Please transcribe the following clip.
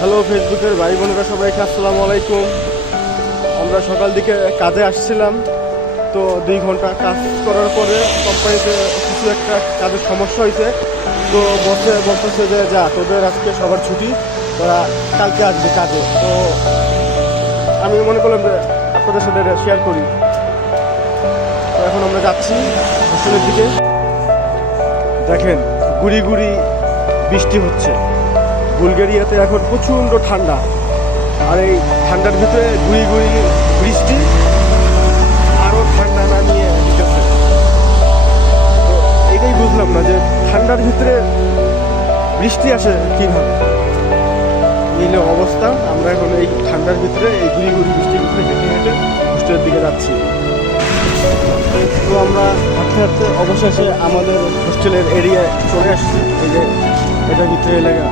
Hello ফেসবুকের ভাই বোনেরা সবাইকে আসসালামু আলাইকুম। আমরা সকাল দিকে কাজে আসছিলাম, তো 2 ঘন্টা কাজ করার পরে কোম্পানিতে কিছু একটা কাজের সমস্যা হয়েছে। তো বসে বলতেছে যে যা তোদের আজকে সবার ছুটি, তোরা কালকে আসবি কাজে। তো আমি মনে করলাম যে আপনাদের সাথে শেয়ার করি। তো এখন আমরা যাচ্ছি হোস্টেলের দিকে। দেখেন গুড়ি গুড়ি বৃষ্টি হচ্ছে। বুলগেরিয়াতে এখন প্রচণ্ড ঠান্ডা, আর এই ঠান্ডার ভিতরে গুড়ি গুড়ি বৃষ্টি আরও ঠান্ডা নামিয়ে দিতেছে। তো এটাই বুঝলাম না যে ঠান্ডার ভিতরে বৃষ্টি আসে কীভাবে। এই হলো অবস্থা। আমরা এখন এই ঠান্ডার ভিতরে এই গুড়ি গুড়ি বৃষ্টির ভিতরে হেঁটে হেঁটে হোস্টেলের দিকে যাচ্ছি। তো আমরা হাঁটতে হাঁটতে অবশেষে আমাদের হোস্টেলের এরিয়ায় চলে আসছি। এই যে এটার ভিতরে এলাকা